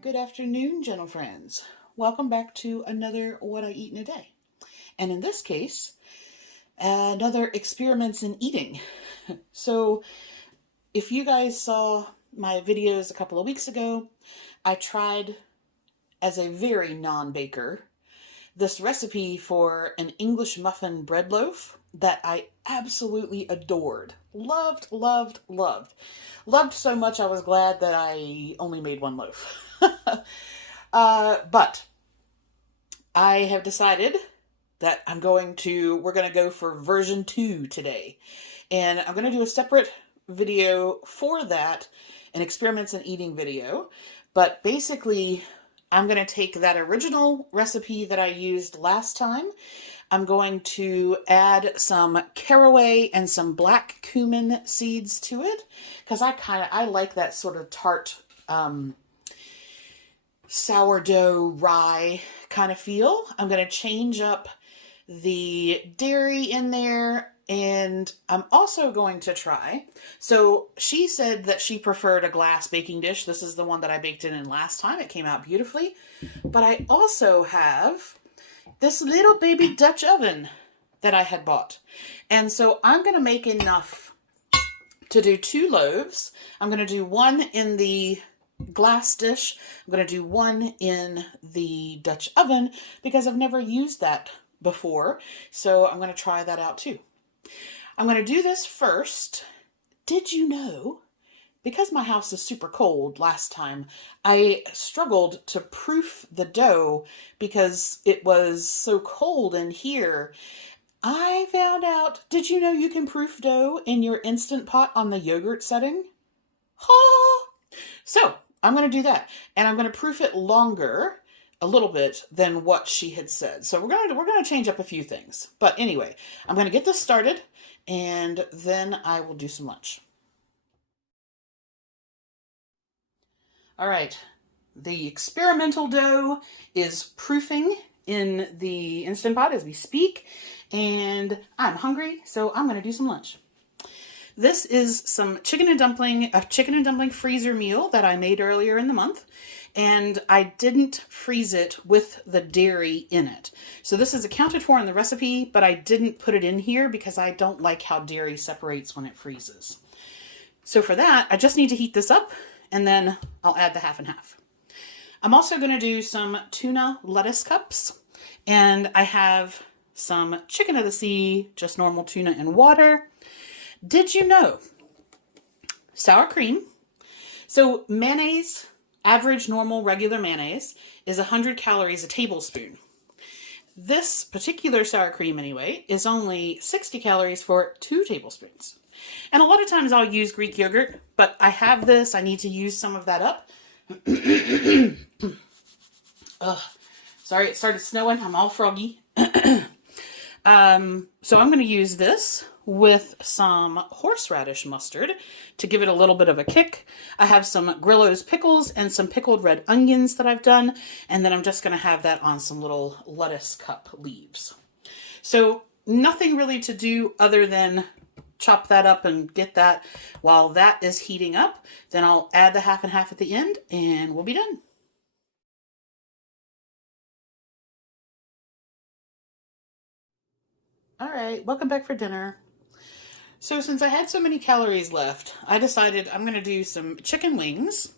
Good afternoon, gentle friends. Welcome back to another What I Eat in a Day. And in this case, another experiments in eating. So if you guys saw my videos a couple of weeks ago, I tried, as a very non-baker, this recipe for an English muffin bread loaf that I absolutely adored. Loved, loved, loved. Loved so much I was glad that I only made one loaf. But I have decided that we're going to go for version 2 today. And I'm going to do a separate video for that, an experiments in eating video. But basically, I'm going to take that original recipe that I used last time. I'm going to add some caraway and some black cumin seeds to it, because I like that sort of tart, sourdough rye kind of feel. I'm going to change up the dairy in there, and I'm also going to try. So she said that she preferred a glass baking dish. This is the one that I baked in last time. It came out beautifully. But I also have this little baby Dutch oven that I had bought. And so I'm going to make enough to do 2 loaves. I'm going to do one in the glass dish. I'm going to do one in the Dutch oven because I've never used that before. So I'm going to try that out too. I'm going to do this first. Did you know, because my house is super cold last time, I struggled to proof the dough because it was so cold in here. I found out, did you know you can proof dough in your Instant Pot on the yogurt setting? Ha! So I'm going to do that, and I'm going to proof it longer, a little bit, than what she had said. So we're going to change up a few things. But anyway, I'm going to get this started, and then I will do some lunch. All right, the experimental dough is proofing in the Instant Pot as we speak, and I'm hungry, so I'm going to do some lunch. This is some chicken and dumpling freezer meal that I made earlier in the month, and I didn't freeze it with the dairy in it. So this is accounted for in the recipe, but I didn't put it in here because I don't like how dairy separates when it freezes. So for that, I just need to heat this up, and then I'll add the half and half. I'm also going to do some tuna lettuce cups, and I have some chicken of the sea, just normal tuna and water. Did you know sour cream? So mayonnaise, average, normal, regular mayonnaise, is 100 calories a tablespoon. This particular sour cream, anyway, is only 60 calories for 2 tablespoons. And a lot of times I'll use Greek yogurt, but I have this. I need to use some of that up. Ugh. Sorry, it started snowing. I'm all froggy. So I'm going to use this with some horseradish mustard to give it a little bit of a kick. I have some Grillo's pickles and some pickled red onions that I've done, and then I'm just going to have that on some little lettuce cup leaves. So nothing really to do other than chop that up and get that. While that is heating up, then I'll add the half and half at the end, and we'll be done. All right, welcome back for dinner. So since I had so many calories left, I decided I'm going to do some chicken wings.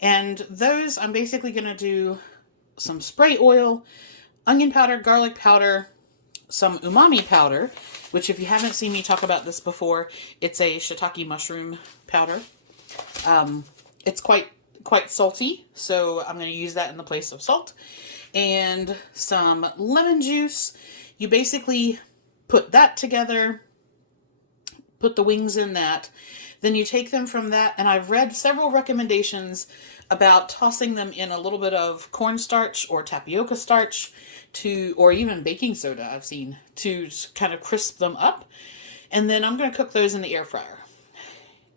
And those, I'm basically going to do some spray oil, onion powder, garlic powder, some umami powder, which if you haven't seen me talk about this before, it's a shiitake mushroom powder. It's quite salty, so I'm going to use that in the place of salt. And some lemon juice. You basically put that together, put the wings in that, then you take them from that, and I've read several recommendations about tossing them in a little bit of cornstarch or tapioca starch or even baking soda, I've seen, to kind of crisp them up. And then I'm going to cook those in the air fryer.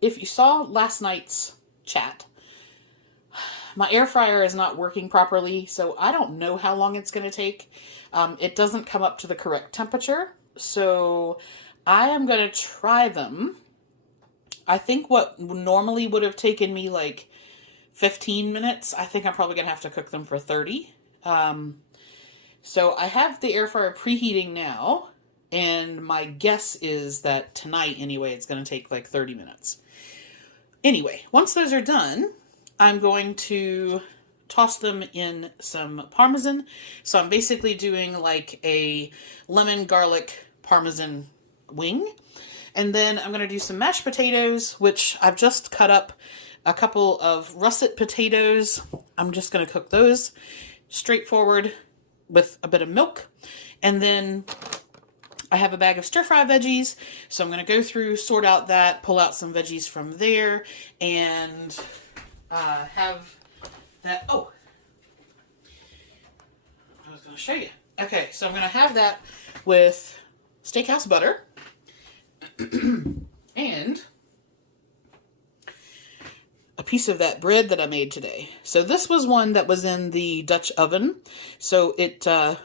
If you saw last night's chat, my air fryer is not working properly, so I don't know how long it's going to take. It doesn't come up to the correct temperature, so I am going to try them. I think what normally would have taken me like 15 minutes. I think I'm probably going to have to cook them for 30. So I have the air fryer preheating now, and my guess is that tonight anyway, it's going to take like 30 minutes. Anyway, once those are done, I'm going to toss them in some Parmesan. So I'm basically doing like a lemon garlic Parmesan wing. And then I'm going to do some mashed potatoes, which I've just cut up a couple of russet potatoes. I'm just going to cook those straightforward with a bit of milk. And then I have a bag of stir-fry veggies, so I'm going to go through, sort out that, pull out some veggies from there, and have that. Oh, I was going to show you. Okay, so I'm going to have that with steakhouse butter and a piece of that bread that I made today. So this was one that was in the Dutch oven. So it, the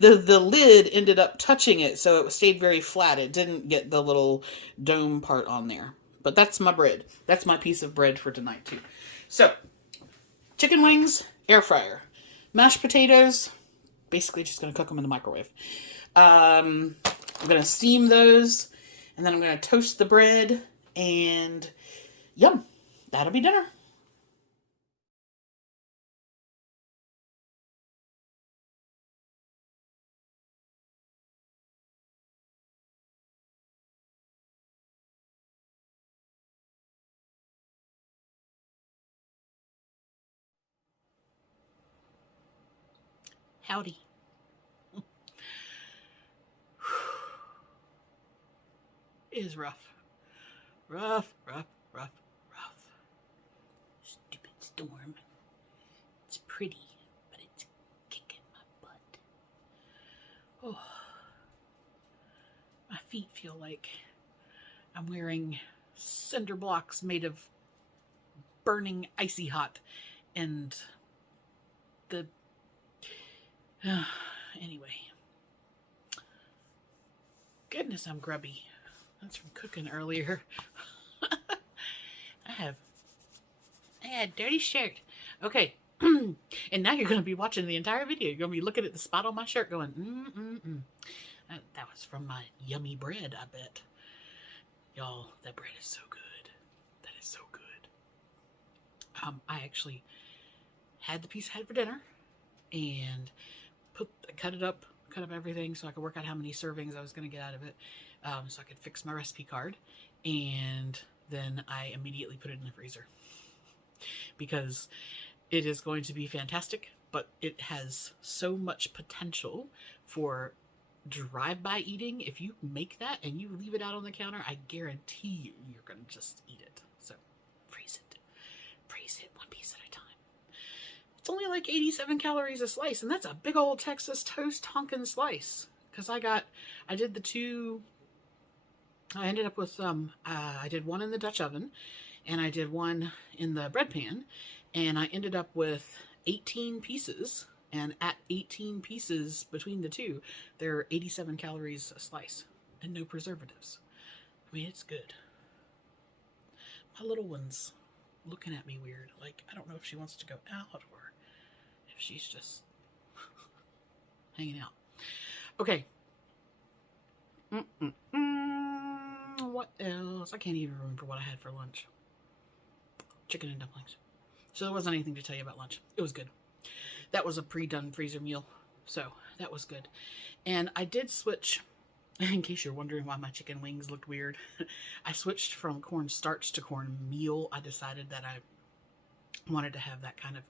lid ended up touching it, so it stayed very flat. It didn't get the little dome part on there. But that's my bread. That's my piece of bread for tonight too. So, chicken wings, air fryer. Mashed potatoes, basically just going to cook them in the microwave. I'm going to steam those, and then I'm going to toast the bread, and yum. That'll be dinner. Howdy. It is rough. Rough. Stupid storm. It's pretty, but it's kicking my butt. Oh. My feet feel like I'm wearing cinder blocks made of burning icy hot, and the anyway, goodness, I'm grubby. That's from cooking earlier. I had a dirty shirt. Okay. And now you're going to be watching the entire video. You're going to be looking at the spot on my shirt going, That was from my yummy bread, I bet. Y'all, that bread is so good. That is so good. I actually had the piece I had for dinner and cut up everything so I could work out how many servings I was going to get out of it, so I could fix my recipe card, and then I immediately put it in the freezer because it is going to be fantastic, but it has so much potential for drive-by eating. If you make that and you leave it out on the counter, I guarantee you're going to just eat it. So freeze it one piece at a time. It's only like 87 calories a slice, and that's a big old Texas toast honkin' slice. Because I did the two, I ended up with, I did one in the Dutch oven, and I did one in the bread pan, and I ended up with 18 pieces, and at 18 pieces between the two, they're 87 calories a slice, and no preservatives. I mean, it's good. My little one's looking at me weird, like, I don't know if she wants to go out, or if she's just hanging out. Okay. What else? I can't even remember what I had for lunch. Chicken and dumplings. So there wasn't anything to tell you about lunch. It was good. That was a pre-done freezer meal. So that was good. And I did switch, in case you're wondering why my chicken wings looked weird, I switched from cornstarch to cornmeal. I decided that I wanted to have that kind of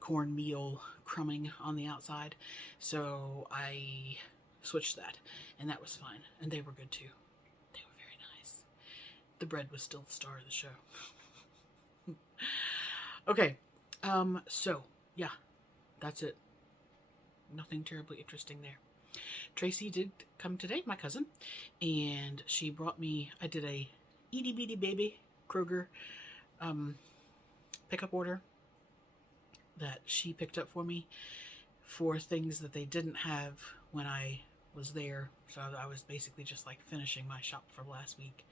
cornmeal crumbing on the outside. So I switched that, and that was fine. And they were good too. They were very nice. The bread was still the star of the show. Okay, so, yeah, that's it. Nothing terribly interesting there. Tracy did come today, my cousin, and she brought me, I did a itty bitty baby Kroger pickup order that she picked up for me for things that they didn't have when I was there. So I was basically just like finishing my shop for last week,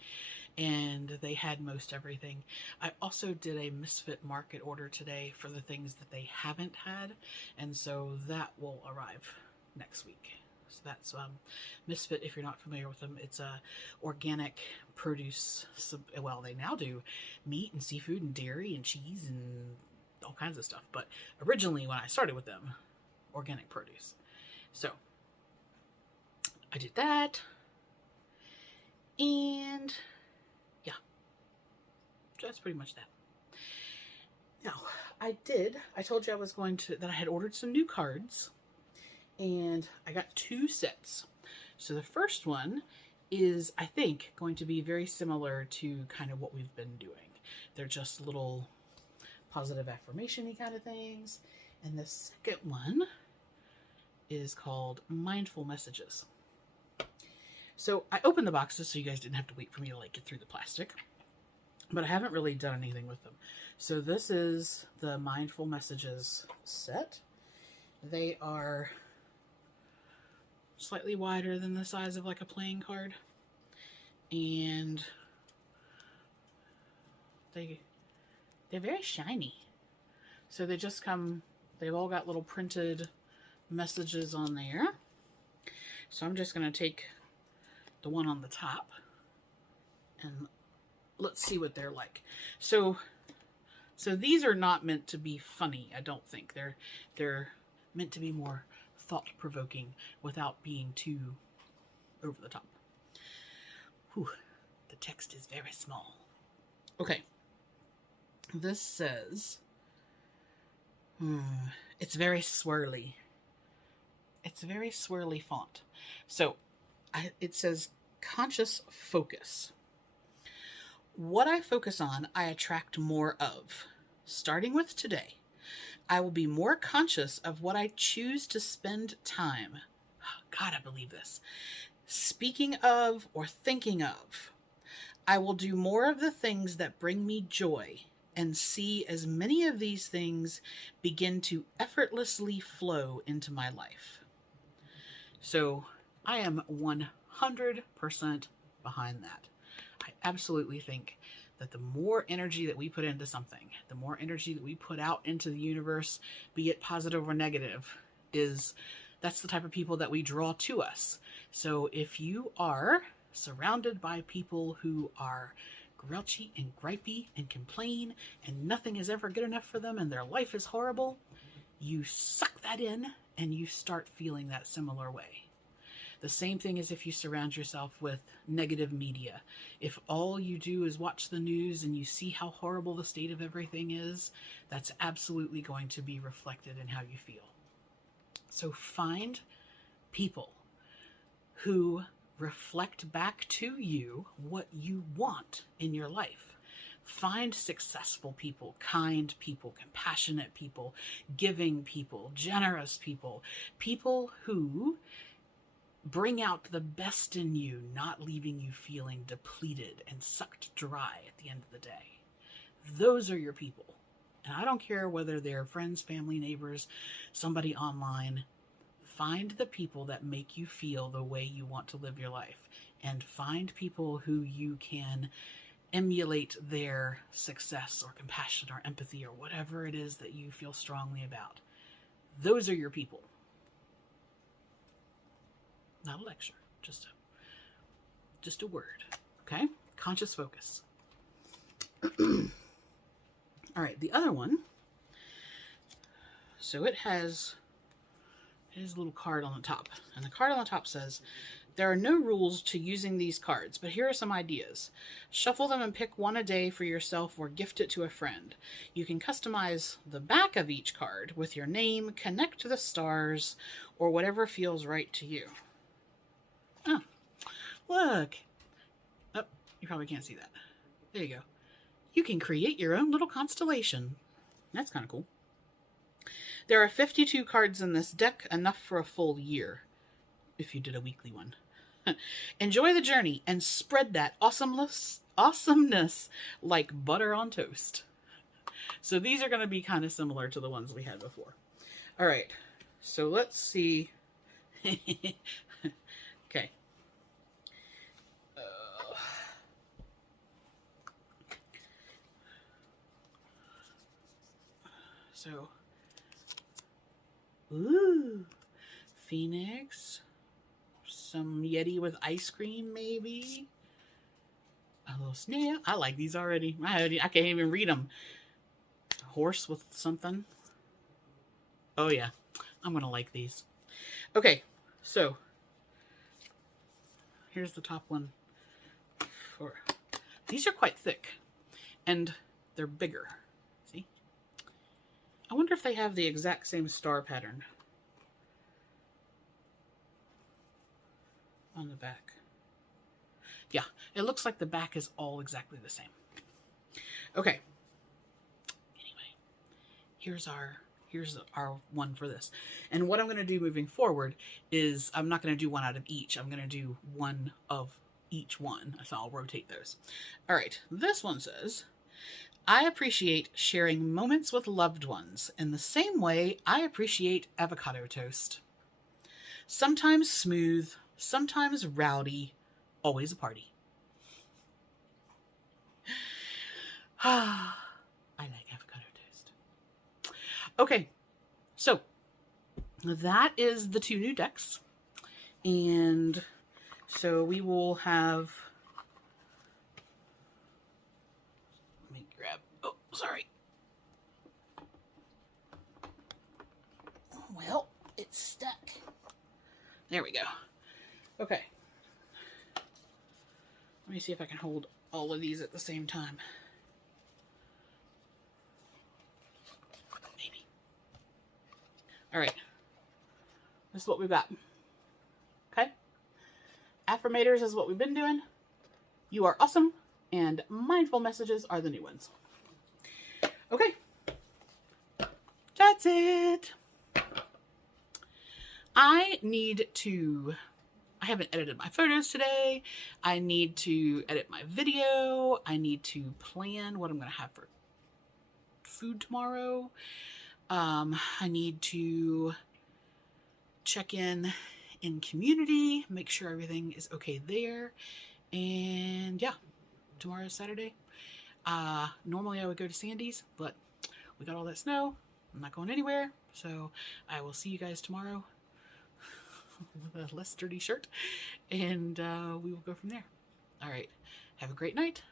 and they had most everything. I also did a Misfit Market order today for the things that they haven't had, and so that will arrive next week. So that's Misfit, if you're not familiar with them. It's a organic produce. Well, they now do meat and seafood and dairy and cheese and all kinds of stuff. But originally, when I started with them, organic produce. So I did that. And yeah, that's pretty much that. Now, I told you that I had ordered some new cards. And I got 2 sets. So the first one is, I think, going to be very similar to kind of what we've been doing. They're just little positive affirmation-y kind of things. And the second one is called Mindful Messages. So I opened the boxes so you guys didn't have to wait for me to like get through the plastic. But I haven't really done anything with them. So this is the Mindful Messages set. They are slightly wider than the size of like a playing card, and they're very shiny. So they just come, they've all got little printed messages on there. So I'm just going to take the one on the top and let's see what they're like. So these are not meant to be funny, I don't think. They're meant to be more thought-provoking without being too over the top. Whew, the text is very small. Okay. This says, it's very swirly. It's a very swirly font. So it says conscious focus. What I focus on, I attract more of. Starting with today, I will be more conscious of what I choose to spend time. God, I believe this. Speaking of or thinking of. I will do more of the things that bring me joy and see as many of these things begin to effortlessly flow into my life. So I am 100% behind that. I absolutely think that the more energy that we put into something, the more energy that we put out into the universe, be it positive or negative, that's the type of people that we draw to us. So if you are surrounded by people who are grouchy and gripey and complain and nothing is ever good enough for them and their life is horrible, you suck that in and you start feeling that similar way. The same thing as if you surround yourself with negative media. If all you do is watch the news and you see how horrible the state of everything is, that's absolutely going to be reflected in how you feel. So find people who reflect back to you what you want in your life. Find successful people, kind people, compassionate people, giving people, generous people, people who bring out the best in you, not leaving you feeling depleted and sucked dry at the end of the day. Those are your people. And I don't care whether they're friends, family, neighbors, somebody online. Find the people that make you feel the way you want to live your life. And find people who you can emulate their success or compassion or empathy or whatever it is that you feel strongly about. Those are your people. Not a lecture, just a word, okay? Conscious focus. All right, the other one. So it has a little card on the top, and the card on the top says, there are no rules to using these cards, but here are some ideas. Shuffle them and pick one a day for yourself or gift it to a friend. You can customize the back of each card with your name, connect to the stars, or whatever feels right to you. Oh, look. Oh, you probably can't see that. There you go. You can create your own little constellation. That's kind of cool. There are 52 cards in this deck, enough for a full year, if you did a weekly one. Enjoy the journey and spread that awesomeness like butter on toast. So these are going to be kind of similar to the ones we had before. All right, so let's see. So, ooh, Phoenix, some Yeti with ice cream, maybe. A little snail. I like these already. I can't even read them. A horse with something. Oh yeah, I'm gonna like these. Okay, so here's the top one. These are quite thick, and they're bigger. See? I wonder if they have the exact same star pattern on the back. Yeah, it looks like the back is all exactly the same. Okay. Anyway, here's our one for this. And what I'm going to do moving forward is I'm not going to do one out of each. I'm going to do one of each one. So I'll rotate those. All right. This one says, I appreciate sharing moments with loved ones in the same way I appreciate avocado toast. Sometimes smooth, sometimes rowdy, always a party. I like avocado toast. Okay, so that is the 2 new decks. And so we will have, let me grab, oh, sorry. Well, it's stuck. There we go. Okay. Let me see if I can hold all of these at the same time. Maybe. All right. This is what we've got. Okay. Affirmators is what we've been doing. You are awesome. And mindful messages are the new ones. Okay. That's it. I haven't edited my photos today. I need to edit my video. I need to plan what I'm going to have for food tomorrow. I need to check in community, make sure everything is okay there. And yeah, tomorrow's Saturday. Normally I would go to Sandy's, but we got all that snow. I'm not going anywhere. So I will see you guys tomorrow with a less dirty shirt, and we will go from there. All right. Have a great night.